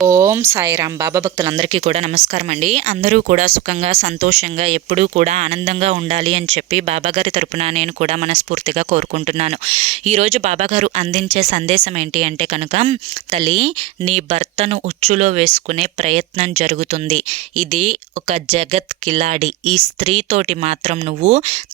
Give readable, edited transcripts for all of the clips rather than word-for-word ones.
ఓం సాయిరాం. బాబా భక్తులందరికీ కూడా నమస్కారం అండి. అందరూ కూడా సుఖంగా సంతోషంగా ఎప్పుడూ కూడా ఆనందంగా ఉండాలి అని చెప్పి బాబాగారి తరపున నేను కూడా మనస్ఫూర్తిగా కోరుకుంటున్నాను. ఈరోజు బాబాగారు అందించే సందేశం ఏంటి అంటే కనుక, తల్లి, నీ భర్తను ఉచ్చులో వేసుకునే ప్రయత్నం జరుగుతుంది. ఇది ఒక జగత్ కిలాడి. ఈ స్త్రీతోటి మాత్రం నువ్వు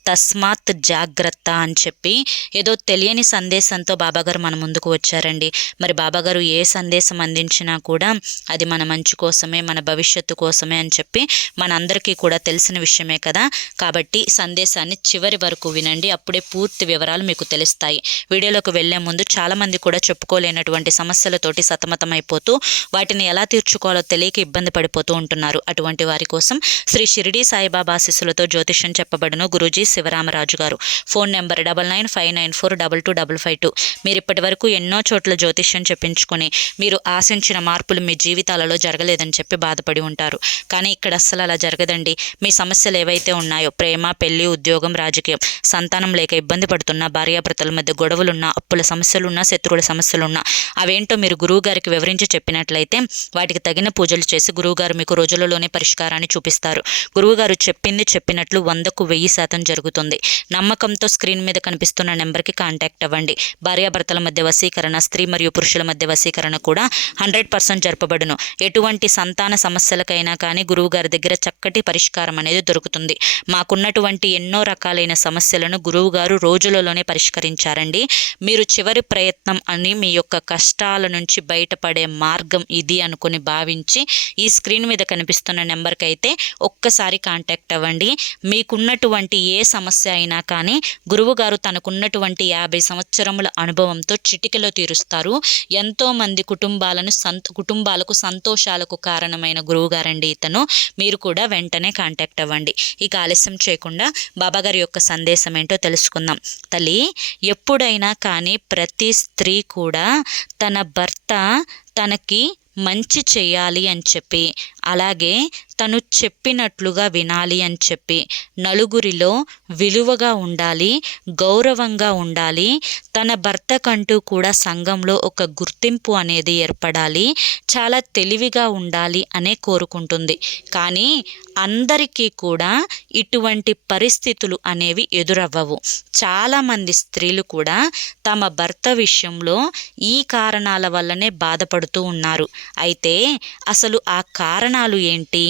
తస్మాత్ జాగ్రత్త అని చెప్పి ఏదో తెలియని సందేశంతో బాబాగారు మన ముందుకు వచ్చారండి. మరి బాబాగారు ఏ సందేశం అందించినా కూడా అది మన మంచి కోసమే, మన భవిష్యత్తు కోసమే అని చెప్పి మనందరికీ కూడా తెలిసిన విషయమే కదా. కాబట్టి సందేశాన్ని చివరి వరకు వినండి, అప్పుడే పూర్తి వివరాలు మీకు తెలుస్తాయి. వీడియోలోకి వెళ్లే ముందు చాలామంది కూడా చెప్పుకోలేనటువంటి సమస్యలతోటి సతమతమైపోతూ వాటిని ఎలా తీర్చుకోవాలో తెలియక ఇబ్బంది పడిపోతూ ఉంటున్నారు. అటువంటి వారి కోసం శ్రీ షిరిడి సాయిబాబా ఆశీస్సులతో జ్యోతిష్యం చెప్పబడును గురూజీ శివరామరాజు గారు. Phone number 9959422552. మీరు ఇప్పటి వరకు ఎన్నో చోట్ల జ్యోతిష్యం చెప్పించుకొని మీరు ఆశించిన మార్పులు మీ జీవితాలలో జరగలేదని చెప్పి బాధపడి ఉంటారు. కానీ ఇక్కడ అస్సలు అలా జరగదండి. మీ సమస్యలు ఏవైతే ఉన్నాయో, ప్రేమ, పెళ్లి, ఉద్యోగం, రాజకీయం, సంతానం లేక ఇబ్బంది పడుతున్నా, భార్యాభర్తల మధ్య గొడవలున్నా, అప్పుల సమస్యలున్నా, శత్రువుల సమస్యలున్నా, అవేంటో మీరు గురువు గారికి వివరించి చెప్పినట్లయితే వాటికి తగిన పూజలు చేసి గురువుగారు మీకు రోజులలోనే పరిష్కారాన్ని చూపిస్తారు. గురువుగారు చెప్పింది చెప్పినట్లు 100కు 1000% జరుగుతుంది. నమ్మకంతో స్క్రీన్ మీద కనిపిస్తున్న నెంబర్కి కాంటాక్ట్ అవ్వండి. భార్యాభర్తల మధ్య వశీకరణ, స్త్రీ మరియు పురుషుల మధ్య వశీకరణ కూడా 100% జరపబడును. ఎటువంటి సంతాన సమస్యలకైనా కానీ గురువుగారి దగ్గర చక్కటి పరిష్కారం అనేది దొరుకుతుంది. మాకున్నటువంటి ఎన్నో రకాలైన సమస్యలను గురువుగారు రోజులలోనే పరిష్కరించారండి. మీరు చివరి ప్రయత్నం అని మీ యొక్క కష్టాల నుంచి బయటపడే మార్గం ఇది అనుకుని భావించి ఈ స్క్రీన్ మీద కనిపిస్తున్న నెంబర్కి అయితే ఒక్కసారి కాంటాక్ట్ అవ్వండి. మీకున్నటువంటి ఏ సమస్య అయినా కానీ గురువుగారు తనకున్నటువంటి 50 సంవత్సరముల అనుభవంతో చిటికెలో తీరుస్తారు. ఎంతోమంది కుటుంబాలకు సంతోషాలకు కారణమైన గురువుగారండి ఇతను. మీరు కూడా వెంటనే కాంటాక్ట్ అవ్వండి. ఇక ఆలస్యం చేయకుండా బాబాగారి యొక్క సందేశం ఏంటో తెలుసుకుందాం. తల్లి, ఎప్పుడైనా కానీ ప్రతి స్త్రీ కూడా తన భర్త తనకి మంచి చేయాలి అని చెప్పి, అలాగే తను చెప్పినట్లుగా వినాలి అని చెప్పి, నలుగురిలో విలువగా ఉండాలి, గౌరవంగా ఉండాలి, తన భర్తకంటూ కూడా సంఘంలో ఒక గుర్తింపు అనేది ఏర్పడాలి, చాలా తెలివిగా ఉండాలి అనే కోరుకుంటుంది. కానీ అందరికీ కూడా ఇటువంటి పరిస్థితులు అనేవి ఎదురవ్వవు. చాలామంది స్త్రీలు కూడా తమ భర్త విషయంలో ఈ కారణాల వల్లనే బాధపడుతూ ఉన్నారు. అయితే అసలు ఆ కారణాలు ఏంటి,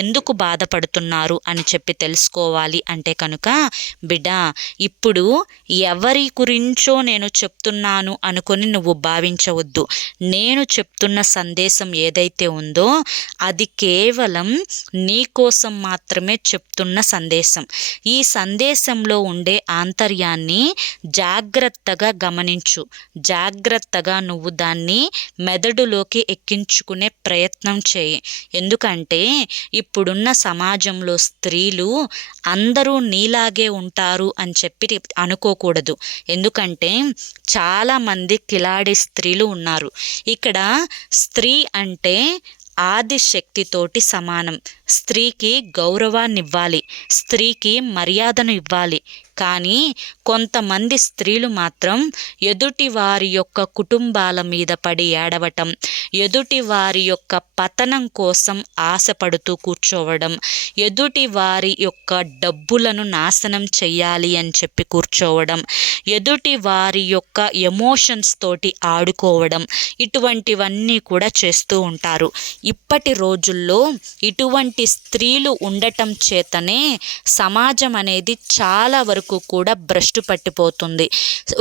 ఎందుకు బాధపడుతున్నారు అని చెప్పి తెలుసుకోవాలి అంటే కనుక, బిడ్డ, ఇప్పుడు ఎవరి గురించో నేను చెప్తున్నాను అనుకొని నువ్వు భావించవద్దు. నేను చెప్తున్న సందేశం ఏదైతే ఉందో అది కేవలం నీ కోసం మాత్రమే చెప్తున్న సందేశం. ఈ సందేశంలో ఉండే ఆంతర్యాన్ని జాగ్రత్తగా గమనించు. జాగ్రత్తగా నువ్వు దాన్ని మెదడులోకి ఎక్కించుకునే ప్రయత్నం చేయి. ఎందుకంటే ఇప్పుడున్న సమాజంలో స్త్రీలు అందరూ నీలాగే ఉంటారు అని చెప్పి అనుకోకూడదు. ఎందుకంటే చాలామంది కిలాడి స్త్రీలు ఉన్నారు. ఇక్కడ స్త్రీ అంటే ఆదిశక్తితోటి సమానం. స్త్రీకి గౌరవాన్ని ఇవ్వాలి, స్త్రీకి మర్యాదను ఇవ్వాలి. కానీ కొంతమంది స్త్రీలు మాత్రం ఎదుటి వారి యొక్క కుటుంబాల మీద పడి ఏడవటం, ఎదుటి వారి యొక్క పతనం కోసం ఆశపడుతూ కూర్చోవడం, ఎదుటి వారి యొక్క డబ్బులను నాశనం చెయ్యాలి అని చెప్పి కూర్చోవడం, ఎదుటి వారి యొక్క ఎమోషన్స్ తోటి ఆడుకోవడం, ఇటువంటివన్నీ కూడా చేస్తూ ఉంటారు. ఇప్పటి రోజుల్లో ఇటువంటి స్త్రీలు ఉండటం చేతనే సమాజం అనేది చాలా వరకు కూడా భ్రష్టు పట్టిపోతుంది.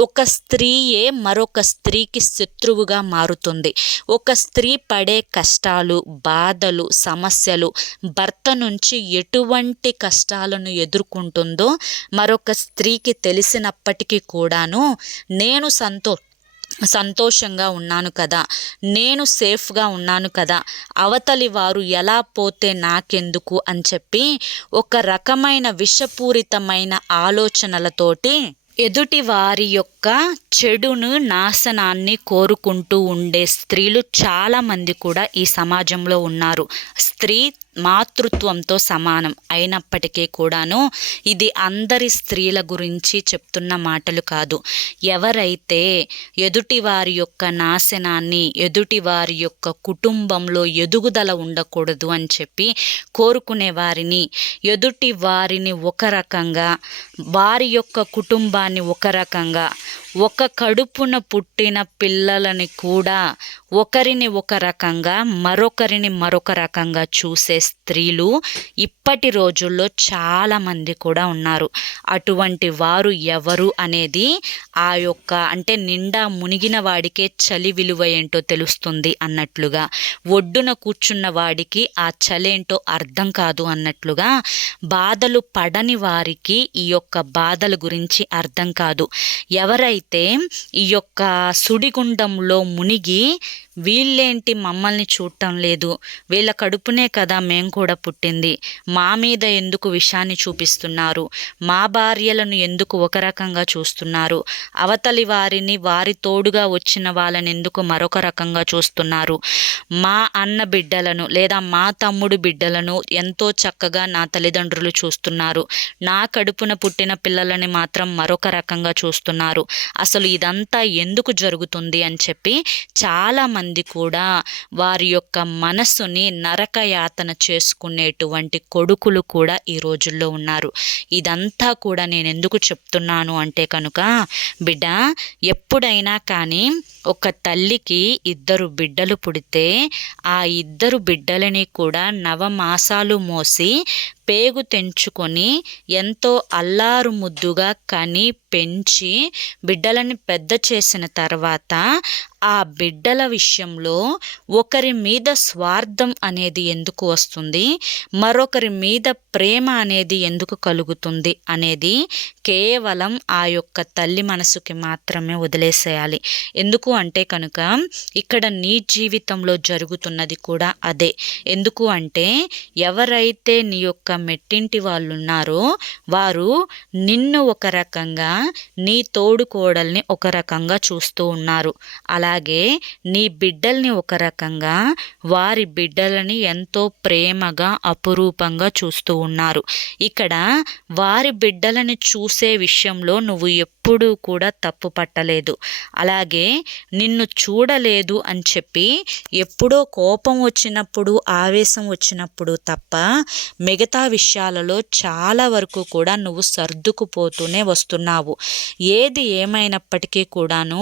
ఒక స్త్రీయే మరొక స్త్రీకి శత్రువుగా మారుతుంది. ఒక స్త్రీ పడే కష్టాలు, బాధలు, సమస్యలు, భర్త నుంచి ఎటువంటి కష్టాలను ఎదుర్కొంటుందో మరొక స్త్రీకి తెలిసినప్పటికీ కూడాను, నేను సంతోషంగా ఉన్నాను కదా, నేను సేఫ్గా ఉన్నాను కదా, అవతలి వారు ఎలా పోతే నాకెందుకు అని చెప్పి ఒక రకమైన విషపూరితమైన ఆలోచనలతోటి ఎదుటి వారి యొక్క చెడును, నాశనాన్ని కోరుకుంటూ ఉండే స్త్రీలు చాలామంది కూడా ఈ సమాజంలో ఉన్నారు. స్త్రీ మాతృత్వంతో సమానం. అయినప్పటికీ కూడాను ఇది అందరి స్త్రీల గురించి చెప్తున్న మాటలు కాదు. ఎవరైతే ఎదుటివారి యొక్క నాశనాన్ని, ఎదుటివారి యొక్క కుటుంబంలో ఎదుగుదల ఉండకూడదు అని చెప్పి కోరుకునే వారిని, ఎదుటి వారిని ఒక రకంగా, వారి యొక్క కుటుంబాన్ని ఒక రకంగా, ఒక కడుపున పుట్టిన పిల్లలని కూడా ఒకరిని ఒక రకంగా, మరొకరిని మరొక రకంగా చూసే స్త్రీలు ఇప్పటి రోజుల్లో చాలామంది కూడా ఉన్నారు. అటువంటి వారు ఎవరు అనేది ఆ యొక్క అంటే నిండా మునిగిన వాడికే చలి విలువ ఏంటో తెలుస్తుంది అన్నట్లుగా, ఒడ్డున కూర్చున్న వాడికి ఆ చలేంటో అర్థం కాదు అన్నట్లుగా, బాధలు పడని వారికి ఈ యొక్క బాధల గురించి అర్థం కాదు. ఎవరైతే ఈ యొక్క సుడిగుండంలో మునిగి వీళ్ళేంటి మమ్మల్ని చూడటం లేదు, వీళ్ళ కడుపునే కదా మేము కూడా పుట్టింది, మా మీద ఎందుకు విషాన్ని చూపిస్తున్నారు, మా భార్యలను ఎందుకు ఒక రకంగా చూస్తున్నారు, అవతలి వారిని, వారి తోడుగా వచ్చిన వాళ్ళని ఎందుకు మరొక రకంగా చూస్తున్నారు, మా అన్న బిడ్డలను లేదా మా తమ్ముడు బిడ్డలను ఎంతో చక్కగా నా తల్లిదండ్రులు చూస్తున్నారు, నా కడుపున పుట్టిన పిల్లలని మాత్రం మరొక రకంగా చూస్తున్నారు, అసలు ఇదంతా ఎందుకు జరుగుతుంది అని చెప్పి చాలామంది కూడా వారి యొక్క మనస్సుని నరకయాతన చేసుకునేటువంటి కొడుకులు కూడా ఈ రోజుల్లో ఉన్నారు. ఇదంతా కూడా నేను ఎందుకు చెప్తున్నాను అంటే కనుక, బిడ్డ, ఎప్పుడైనా కానీ ఒక తల్లికి 2 బిడ్డలు పుడితే ఆ 2 బిడ్డలని కూడా నవమాసాలు మోసి పేగు తెంచుకొని ఎంతో అల్లారు ముద్దుగా కని పెంచి బిడ్డలని పెద్ద చేసిన తర్వాత ఆ బిడ్డల విషయంలో ఒకరి మీద స్వార్థం అనేది ఎందుకు వస్తుంది, మరొకరి మీద ప్రేమ అనేది ఎందుకు కలుగుతుంది అనేది కేవలం ఆ యొక్క తల్లి మనసుకి మాత్రమే వదిలేసేయాలి. ఎందుకు అంటే కనుక ఇక్కడ నీ జీవితంలో జరుగుతున్నది కూడా అదే. ఎందుకు అంటే ఎవరైతే నీ యొక్క మెట్టింటి వాళ్ళు ఉన్నారో వారు నిన్ను ఒక రకంగా, నీ తోడు కోడల్ని ఒక రకంగా చూస్తూ ఉన్నారు. అలాగే నీ బిడ్డల్ని ఒక రకంగా, వారి బిడ్డలని ఎంతో ప్రేమగా, అపురూపంగా చూస్తూ ఉన్నారు. ఇక్కడ వారి బిడ్డలని చూసే విషయంలో నువ్వు ఎప్పుడూ కూడా తప్పు పట్టలేదు. అలాగే నిన్ను చూడలేదు అని చెప్పి ఎప్పుడో కోపం వచ్చినప్పుడు, ఆవేశం వచ్చినప్పుడు తప్ప మిగతా విషయాలలో చాలా వరకు కూడా నువ్వు సర్దుకుపోతూనే వస్తున్నావు. ఏది ఏమైనప్పటికీ కూడాను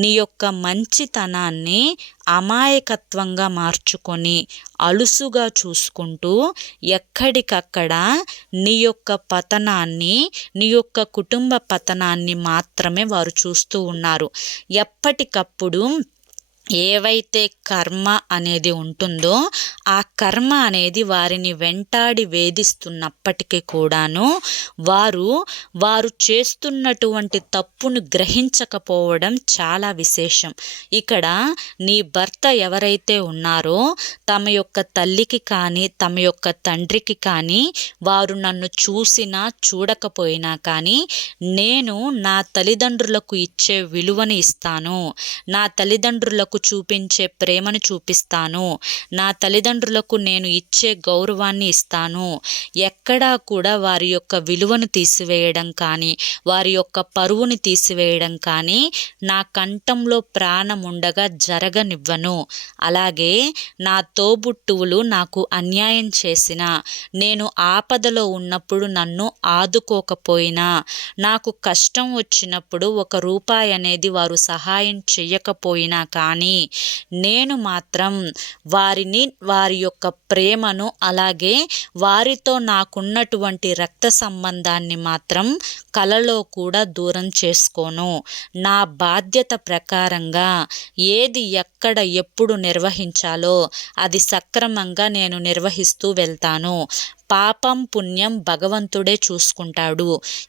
నీ యొక్క మంచితనాన్ని అమాయకత్వంగా మార్చుకొని అలుసుగా చూసుకుంటూ ఎక్కడికక్కడ నీ యొక్క పతనాన్ని, నీ యొక్క కుటుంబ పతనాన్ని మాత్రమే వారు చూస్తూ ఉన్నారు. ఎప్పటికప్పుడు ఏవైతే కర్మ అనేది ఉంటుందో ఆ కర్మ అనేది వారిని వెంటాడి వేధిస్తున్నప్పటికీ కూడాను వారు చేస్తున్నటువంటి తప్పును గ్రహించకపోవడం చాలా విశేషం. ఇక్కడ నీ భర్త ఎవరైతే ఉన్నారో తమ యొక్క తల్లికి కానీ, తమ యొక్క తండ్రికి కానీ, వారు నన్ను చూసినా చూడకపోయినా కానీ నేను నా తల్లిదండ్రులకు ఇచ్చే విలువని ఇస్తాను, నా తల్లిదండ్రులకు చూపించే ప్రేమను చూపిస్తాను, నా తల్లిదండ్రులకు నేను ఇచ్చే గౌరవాన్ని ఇస్తాను, ఎక్కడా కూడా వారి యొక్క విలువను తీసివేయడం కానీ, వారి యొక్క పరువుని తీసివేయడం కానీ నా కంఠంలో ప్రాణం ఉండగా జరగనివ్వను. అలాగే నా తోబుట్టువులు నాకు అన్యాయం చేసినా, నేను ఆపదలో ఉన్నప్పుడు నన్ను ఆదుకోకపోయినా, నాకు కష్టం వచ్చినప్పుడు 1 రూపాయి అనేది వారు సహాయం చేయకపోయినా కానీ నేను మాత్రం వారి యొక్క ప్రేమను, అలాగే వారితో నాకున్నటువంటి రక్త సంబంధాన్ని మాత్రం కలలో కూడా దూరం చేసుకోను. నా బాధ్యత ప్రకారంగా ఏది ఎక్కడ ఎప్పుడు నిర్వహించాలో అది సక్రమంగా నేను నిర్వహిస్తూ వెళ్తాను. పాపం పుణ్యం భగవంతుడే చూసుకుంటాడు,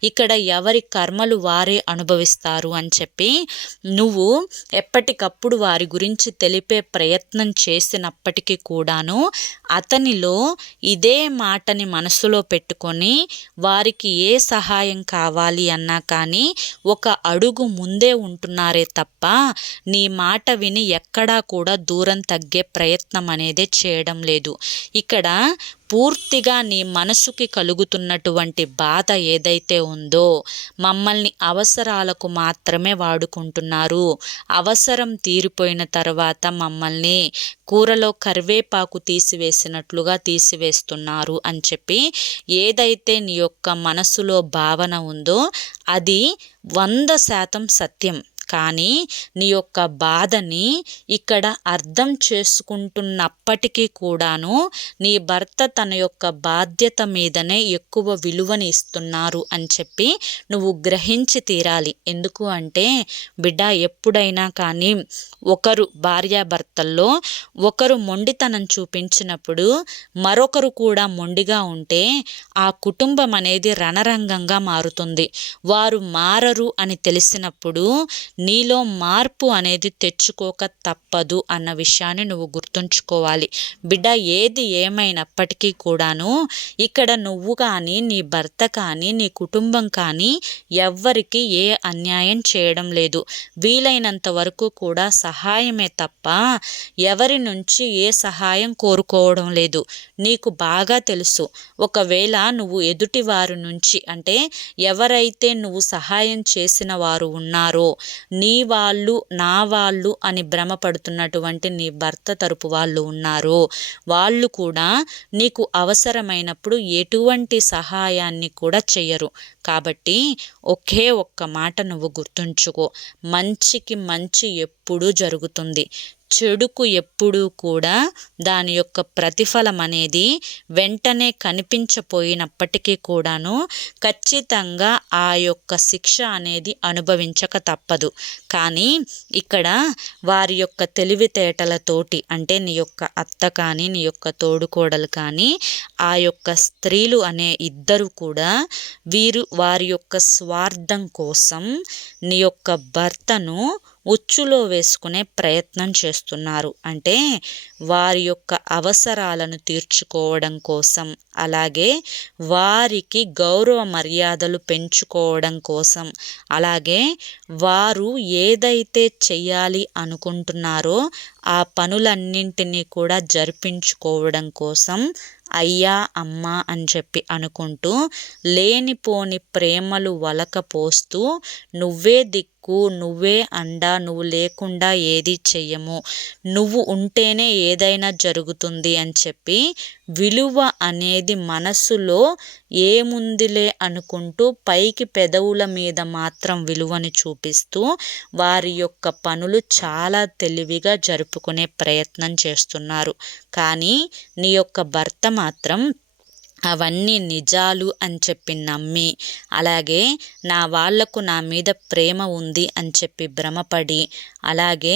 ఇక్కడ ఎవరి కర్మలు వారే అనుభవిస్తారు అని చెప్పి నువ్వు ఎప్పటికప్పుడు వారి గురించి తెలిపే ప్రయత్నం చేసినప్పటికీ కూడాను అతనిలో ఇదే మాటని మనసులో పెట్టుకొని వారికి ఏ సహాయం కావాలి అన్నా కానీ ఒక అడుగు ముందే ఉంటున్నారే తప్ప నీ మాట విని ఎక్కడా కూడా దూరం తగ్గే ప్రయత్నం అనేది చేయడం లేదు. ఇక్కడ పూర్తిగా నీ మనసుకి కలుగుతున్నటువంటి బాధ ఏదైతే ఉందో మమ్మల్ని అవసరాలకు మాత్రమే వాడుకుంటున్నారు, అవసరం తీరిపోయిన తర్వాత మమ్మల్ని కూరలో కరివేపాకు తీసివేసినట్లుగా తీసివేస్తున్నారు అని చెప్పి ఏదైతే నీ యొక్క మనసులో భావన ఉందో అది 100% సత్యం. కానీ నీ యొక్క బాధని ఇక్కడ అర్థం చేసుకుంటున్నప్పటికీ కూడాను నీ భర్త తన యొక్క బాధ్యత మీదనే ఎక్కువ విలువని ఇస్తున్నారు అని చెప్పి నువ్వు గ్రహించి తీరాలి. ఎందుకు అంటే బిడ్డ, ఎప్పుడైనా కానీ ఒకరు భార్యాభర్తల్లో ఒకరు మొండితనం చూపించినప్పుడు మరొకరు కూడా మొండిగా ఉంటే ఆ కుటుంబం అనేది రణరంగంగా మారుతుంది. వారు మారరు అని తెలిసినప్పుడు నీలో మార్పు అనేది తెచ్చుకోక తప్పదు అన్న విషయాన్ని నువ్వు గుర్తుంచుకోవాలి. బిడ్డ, ఏది ఏమైనప్పటికీ కూడాను ఇక్కడ నువ్వు కానీ నీ భర్త కానీ నీ కుటుంబం కానీ ఎవ్వరికి ఏ అన్యాయం చేయడం లేదు. వీలైనంత వరకు కూడా సహాయమే తప్ప ఎవరి నుంచి ఏ సహాయం కోరుకోవడం లేదు. నీకు బాగా తెలుసు, ఒకవేళ నువ్వు ఎదుటి వారి నుంచి అంటే ఎవరైతే నువ్వు సహాయం చేసిన వారు ఉన్నారో నీ వాళ్ళు నా వాళ్ళు అని భ్రమపడుతున్నటువంటి నీ భర్త తరపు వాళ్ళు ఉన్నారో వాళ్ళు కూడా నీకు అవసరమైనప్పుడు ఎటువంటి సహాయాన్ని కూడా చెయ్యరు. కాబట్టి ఒకే ఒక్క మాట నువ్వు గుర్తుంచుకో, మంచికి మంచి ఎప్పుడూ జరుగుతుంది, చెడుకు ఎప్పుడూ కూడా దాని యొక్క ప్రతిఫలం అనేది వెంటనే కనిపించపోయినప్పటికీ కూడాను ఖచ్చితంగా ఆ యొక్క శిక్ష అనేది అనుభవించక తప్పదు. కానీ ఇక్కడ వారి యొక్క తెలివితేటలతోటి అంటే నీ యొక్క అత్త కానీ నీ యొక్క తోడుకోడలు కానీ ఆ యొక్క స్త్రీలు అనే ఇద్దరు కూడా వారి యొక్క స్వార్థం కోసం నీ యొక్క భర్తను ఉచ్చులో వేసుకునే ప్రయత్నం చేస్తున్నారు. అంటే వారి యొక్క అవసరాలను తీర్చుకోవడం కోసం, అలాగే వారికి గౌరవ మర్యాదలు పెంచుకోవడం కోసం, అలాగే వారు ఏదైతే చెయ్యాలి అనుకుంటున్నారో ఆ పనులన్నింటినీ కూడా జరిపించుకోవడం కోసం అయ్యా అమ్మ అని చెప్పి అనుకుంటూ లేనిపోని ప్రేమలు వలకపోస్తూ నువ్వే దిక్కు, నువ్వే అండ, నువ్వు లేకుండా ఏది చెయ్యము, నువ్వు ఉంటేనే ఏదైనా జరుగుతుంది అని చెప్పి విలువ అనేది మనసులో ఏముందిలే అనుకుంటూ పైకి పెదవుల మీద మాత్రం విలువని చూపిస్తూ వారి యొక్క పనులు చాలా తెలివిగా జరుపుకునే ప్రయత్నం చేస్తున్నారు. కానీ నీ యొక్క భర్త మాత్రం అవన్నీ నిజాలు అని చెప్పి నమ్మి, అలాగే నా వాళ్లకు నా మీద ప్రేమ ఉంది అని చెప్పి భ్రమపడి, అలాగే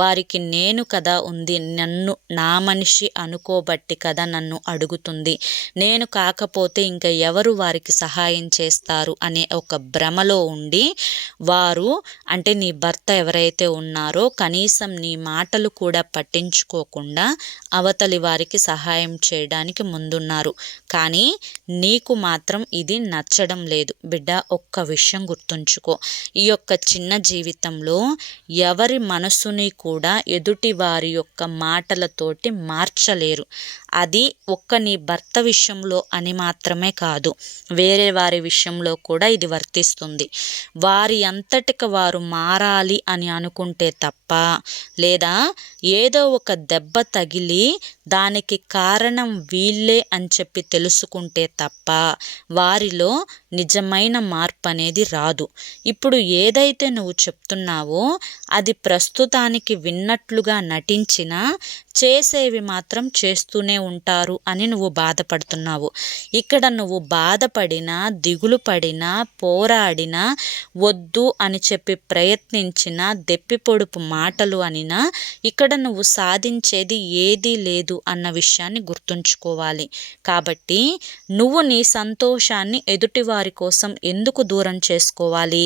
వారికి నేను కదా ఉంది, నన్ను నా మనిషి అనుకోబట్టి కదా నన్ను అడుగుతుంది, నేను కాకపోతే ఇంకా ఎవరు వారికి సహాయం చేస్తారు అనే ఒక భ్రమలో ఉండి వారు అంటే నీ భర్త ఎవరైతే ఉన్నారో కనీసం నీ మాటలు కూడా పట్టించుకోకుండా అవతలి వారికి సహాయం చేయడానికి ముందున్నారు. కానీ నీకు మాత్రం ఇది నచ్చడం లేదు. బిడ్డ, ఒక్క విషయం గుర్తుంచుకో, ఈ యొక్క చిన్న జీవితంలో ఎవరి మనసుని కూడా ఎదుటి వారి యొక్క మాటలతోటి మార్చలేరు. అది ఒక్క నీ భర్త విషయంలో అని మాత్రమే కాదు, వేరే వారి విషయంలో కూడా ఇది వర్తిస్తుంది. వారి అంతటికి వారు మారాలి అని అనుకుంటే తప్ప, లేదా ఏదో ఒక దెబ్బ తగిలి దానికి కారణం వీళ్ళే అని చెప్పి తెలుసుకుంటే తప్ప వారిలో నిజమైన మార్పు అనేది రాదు. ఇప్పుడు ఏదైతే నువ్వు చెప్తున్నావో అది ప్రస్తుతానికి విన్నట్లుగా నటించినా చేసేవి మాత్రం చేస్తూనే ఉంటారు అని నువ్వు బాధపడుతున్నావు. ఇక్కడ నువ్వు బాధపడినా, దిగులు పడినా, పోరాడినా, వద్దు అని చెప్పి ప్రయత్నించినా, దెప్పిపొడుపు మాటలు అనినా ఇక్కడ నువ్వు సాధించేది ఏదీ లేదు అన్న విషయాన్ని గుర్తుంచుకోవాలి. కాబట్టి నువ్వు నీ సంతోషాన్ని ఎదుటివారి కోసం ఎందుకు దూరం చేసుకోవాలి?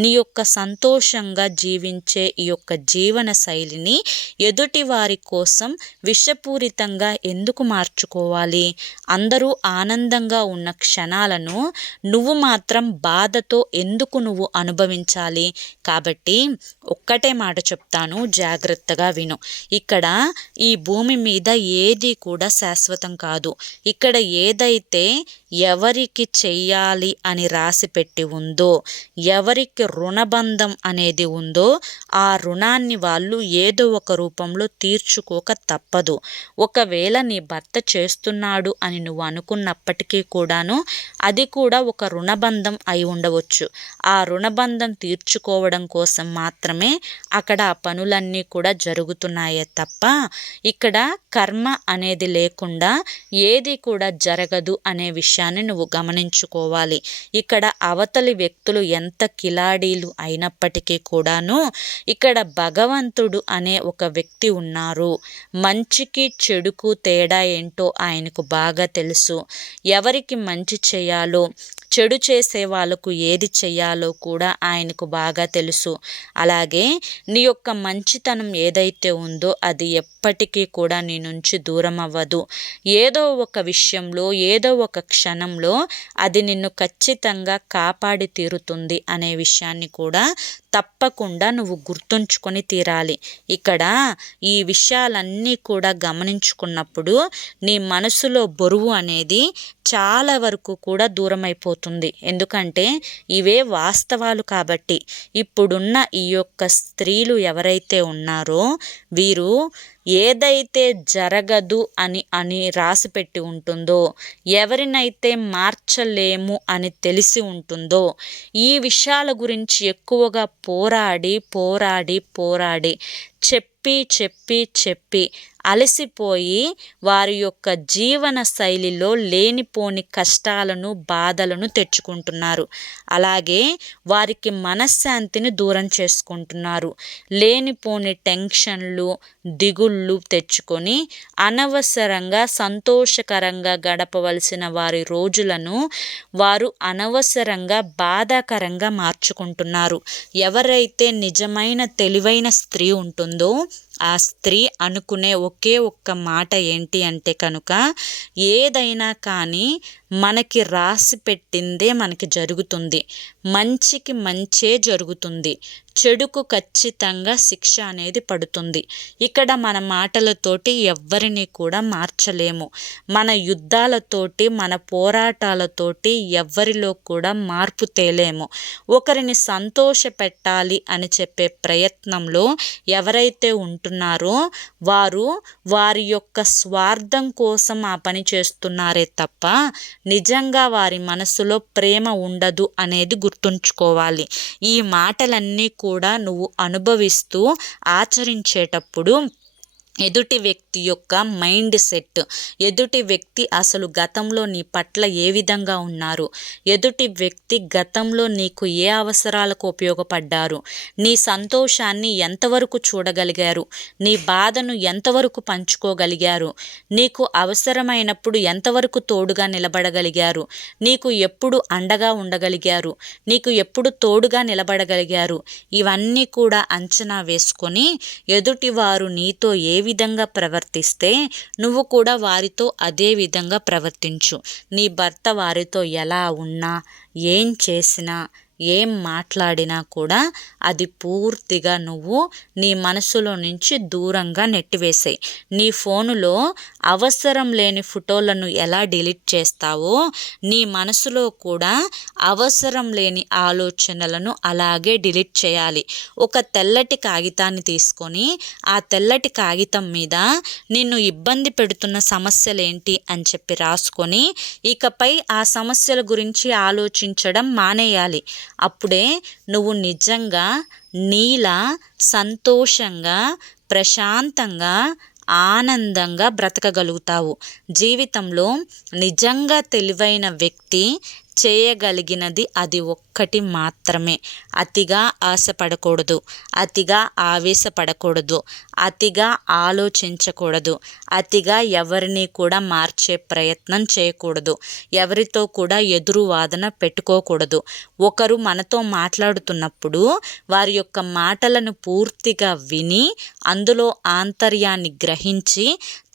నీ యొక్క సంతోషంగా జీవించే ఈ యొక్క జీవన శైలిని ఎదుటివారి కోసం విషపూరితంగా ఎందుకు మార్చుకోవాలి? అందరూ ఆనందంగా ఉన్న క్షణాలను నువ్వు మాత్రం బాధతో ఎందుకు నువ్వు అనుభవించాలి? కాబట్టి ఒక్కటే మాట చెప్తాను, జాగ్రత్తగా విను. ఇక్కడ ఈ భూమి మీద ఏది కూడా శాశ్వతం కాదు. ఇక్కడ ఏదైతే ఎవరికి చెయ్యాలి అని రాసి పెట్టి ఉందో, ఎవరికి రుణబంధం అనేది ఉందో ఆ రుణాన్ని వాళ్ళు ఏదో ఒక రూపంలో తీర్చుకోక తప్పదు. ఒకవేళ నీ భర్త చేస్తున్నాడు అని నువ్వు అనుకున్నప్పటికీ కూడాను అది కూడా ఒక రుణబంధం అయి ఉండవచ్చు. ఆ రుణబంధం తీర్చుకోవడం కోసం మాత్రమే అక్కడ ఆ పనులన్నీ కూడా జరుగుతున్నాయే తప్ప ఇక్కడ కర్మ అనేది లేకుండా ఏది కూడా జరగదు అనే విషయాన్ని నువ్వు గమనించుకోవాలి. ఇక్కడ అవతలి వ్యక్తులు ఎంత కిలాడీలు అయినప్పటికీ కూడాను ఇక్కడ భగవంతుడు అనే ఒక వ్యక్తి ఉన్నారు. మంచికి చెడుకు తేడా ఏంటో ఆయనకు బాగా తెలుసు. ఎవరికి మంచి చేయాలో, చెడు చేసే వాళ్ళకు ఏది చెయ్యాలో కూడా ఆయనకు బాగా తెలుసు. అలాగే నీ యొక్క మంచితనం ఏదైతే ఉందో అది ఎప్పటికీ కూడా నీ నుంచి దూరం అవ్వదు. ఏదో ఒక విషయంలో, ఏదో ఒక క్షణంలో అది నిన్ను ఖచ్చితంగా కాపాడి తీరుతుంది అనే విషయాన్ని కూడా తప్పకుండా నువ్వు గుర్తుంచుకొని తీరాలి. ఇక్కడ ఈ విషయాలన్నీ కూడా గమనించుకున్నప్పుడు నీ మనసులో బరువు అనేది చాలా వరకు కూడా దూరం అయిపోతుంది. ఎందుకంటే ఇవే వాస్తవాలు కాబట్టి. ఇప్పుడున్న ఈ యొక్క స్త్రీలు ఎవరైతే ఉన్నారో వీరు ఏదైతే జరగదు అని రాసిపెట్టి ఉంటుందో, ఎవరినైతే మార్చలేము అని తెలిసి ఉంటుందో ఈ విషయాల గురించి ఎక్కువగా పోరాడి చెప్పి అలసిపోయి వారి యొక్క జీవన శైలిలో లేనిపోని కష్టాలను, బాధలను తెచ్చుకుంటున్నారు. అలాగే వారికి మనశ్శాంతిని దూరం చేసుకుంటున్నారు. లేనిపోని టెన్షన్లు, దిగుళ్ళు తెచ్చుకొని అనవసరంగా సంతోషకరంగా గడపవలసిన వారి రోజులను వారు అనవసరంగా బాధాకరంగా మార్చుకుంటున్నారు. ఎవరైతే నిజమైన తెలివైన స్త్రీ ఉంటుందో ఆ స్త్రీ అనుకునే ఒకే ఒక్క మాట ఏంటి అంటే కనుక ఏదైనా కానీ మనకి రాసి పెట్టిందే మనకి జరుగుతుంది. మంచికి మంచే జరుగుతుంది, చెడుకు ఖచ్చితంగా శిక్ష అనేది పడుతుంది. ఇక్కడ మన మాటలతోటి ఎవ్వరిని కూడా మార్చలేము. మన యుద్ధాలతోటి, మన పోరాటాలతోటి ఎవ్వరిలో కూడా మార్పు తేలేము. ఒకరిని సంతోష పెట్టాలి అని చెప్పే ప్రయత్నంలో ఎవరైతే ఉంటున్నారో వారు వారి యొక్క స్వార్థం కోసం ఆ పని చేస్తున్నారే తప్ప నిజంగా వారి మనసులో ప్రేమ ఉండదు అనేది గుర్తుంచుకోవాలి. ఈ మాటలన్నీ కూడా నువ్వు అనుభవిస్తూ ఆచరించేటప్పుడు ఎదుటి వ్యక్తి యొక్క మైండ్ సెట్, ఎదుటి వ్యక్తి అసలు గతంలో నీ పట్ల ఏ విధంగా ఉన్నారు, ఎదుటి వ్యక్తి గతంలో నీకు ఏ అవసరాలకు ఉపయోగపడ్డారు, నీ సంతోషాన్ని ఎంతవరకు చూడగలిగారు, నీ బాధను ఎంతవరకు పంచుకోగలిగారు, నీకు అవసరమైనప్పుడు ఎంతవరకు తోడుగా నిలబడగలిగారు, నీకు ఎప్పుడు అండగా ఉండగలిగారు, నీకు ఎప్పుడు తోడుగా నిలబడగలిగారు, ఇవన్నీ కూడా అంచనా వేసుకొని ఎదుటివారు నీతో ఏ విధంగా ప్రవర్తిస్తే నువ్వు కూడా వారితో అదే విధంగా ప్రవర్తించు. నీ భర్త వారితో ఎలా ఉన్నా, ఏం చేసినా, ఏం మాట్లాడినా కూడా అది పూర్తిగా నువ్వు నీ మనసులో నుంచి దూరంగా నెట్టివేసేయి. నీ ఫోనులో అవసరం లేని ఫోటోలను ఎలా డిలీట్ చేస్తావో నీ మనసులో కూడా అవసరం లేని ఆలోచనలను అలాగే డిలీట్ చేయాలి. ఒక తెల్లటి కాగితాన్ని తీసుకొని ఆ తెల్లటి కాగితం మీద నిన్ను ఇబ్బంది పెడుతున్న సమస్యలేంటి అని చెప్పి రాసుకొని ఇకపై ఆ సమస్యల గురించి ఆలోచించడం మానేయాలి. అప్పుడే నువ్వు నిజంగా నీలా సంతోషంగా, ప్రశాంతంగా, ఆనందంగా బ్రతకగలుగుతావు. జీవితంలో నిజంగా తెలివైన వ్యక్తి చేయగలిగినది అది ఒక్కటి మాత్రమే. అతిగా ఆశపడకూడదు, అతిగా ఆవేశపడకూడదు, అతిగా ఆలోచించకూడదు, అతిగా ఎవరిని కూడా మార్చే ప్రయత్నం చేయకూడదు, ఎవరితో కూడా ఎదురు వాదన పెట్టుకోకూడదు. ఒకరు మనతో మాట్లాడుతున్నప్పుడు వారి యొక్క మాటలను పూర్తిగా విని అందులో ఆంతర్యాన్ని గ్రహించి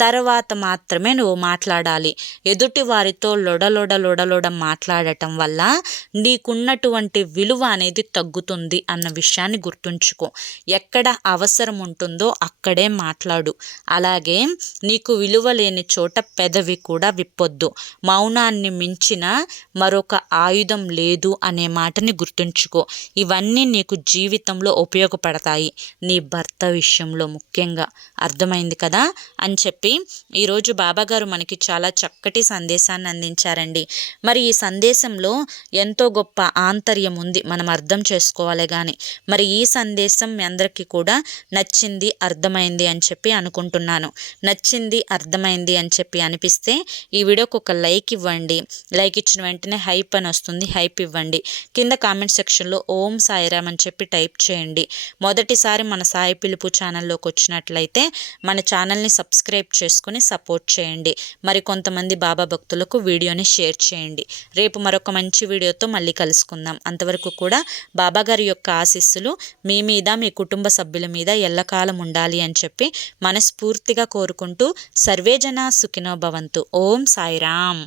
తర్వాత మాత్రమే నువ్వు మాట్లాడాలి. ఎదుటి వారితో లొడ మాట్లాడటం వల్ల నీకున్నటువంటి విలువ అనేది తగ్గుతుంది అన్న విషయాన్ని గుర్తుంచుకో. ఎక్కడ అవసరం ఉంటుందో అక్కడే మాట్లాడు. అలాగే నీకు విలువ లేని చోట పెదవి కూడా విప్పొద్దు. మౌనాన్ని మించిన మరొక ఆయుధం లేదు అనే మాటని గుర్తుంచుకో. ఇవన్నీ నీకు జీవితంలో ఉపయోగపడతాయి, నీ భర్త విషయంలో ముఖ్యంగా. అర్థమైంది కదా అని చెప్పి ఈరోజు బాబాగారు మనకి చాలా చక్కటి సందేశాన్ని అందించారండి. మరి ఈ సందేశంలో ఎంతో గొప్ప ఆంతర్యం ఉంది, మనం అర్థం చేసుకోవాలి. కానీ మరి ఈ సందేశం మీ అందరికీ కూడా నచ్చింది, అర్థమైంది అని చెప్పి అనుకుంటున్నాను. నచ్చింది, అర్థమైంది అని చెప్పి అనిపిస్తే ఈ వీడియోకి ఒక లైక్ ఇవ్వండి. లైక్ ఇచ్చిన వెంటనే హైప్ అని వస్తుంది, హైప్ ఇవ్వండి. కింద కామెంట్ సెక్షన్లో ఓం సాయిరామ్ అని చెప్పి టైప్ చేయండి. మొదటిసారి మన సాయి పిలుపు ఛానల్లోకి వచ్చినట్లయితే మన ఛానల్ని సబ్స్క్రైబ్ చేసుకుని సపోర్ట్ చేయండి. మరి కొంతమంది బాబా భక్తులకు వీడియోని షేర్ చేయండి. రేపు మరొక మంచి వీడియోతో మళ్ళీ కలుసుకుందాం. అంతవరకు కూడా బాబాగారి యొక్క ఆశీస్సులు మీ మీద, మీ కుటుంబ సభ్యుల మీద ఎల్లకాలం ఉండాలి అని చెప్పి మనస్ఫూర్తిగా కోరుకుంటూ సర్వేజన సుఖినో భవంతు. ఓం సాయిరామ్.